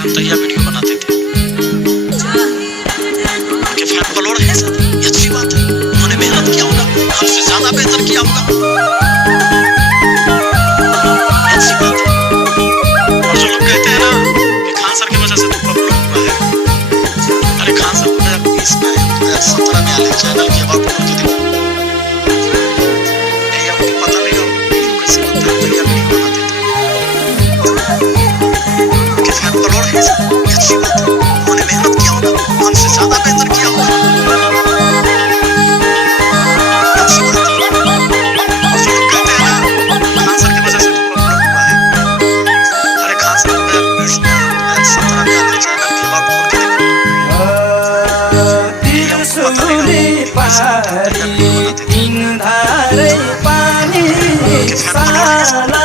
हम तैयार वीडियो बनाते थे। उनके फैन फॉलोअर हैं ज़्यादा, ये अच्छी बात है। उन्होंने मेहनत किया होगा, हमसे ज़्यादा बेहतर किया होगा, ये अच्छी बात है। और जो लोग कहते हैं ना कि खान सर की वजह से तू पॉपुलर हुआ है, अरे खान सर 2020 में 2017 में आले चैनल की अवार्ड उनके दिए, ये आपको पता नहीं हो वीडियो कैसे बनता है, तैयार वीडियो बनाते थे। उनके फैन फॉलोअर हैं ज़्यादा, ये अच्छी बात है। उन्होंने मेहनत किया होगा, हमसे ज़्यादा बेहतर किया होगा, ये अच्छी बात है। और जो लोग कहते हैं ना खान सर की वजह से तू पॉपुलर हुआ है, अरे खान सर 2020 में 2017 में आले चैनल की अवार्ड उनके दिए, ये आपको पता नहीं हो वीडियो कैसे बनता है, तैयार वीडियो बनाते थे। उनके फैन फॉलोअर हैं ज़्यादा,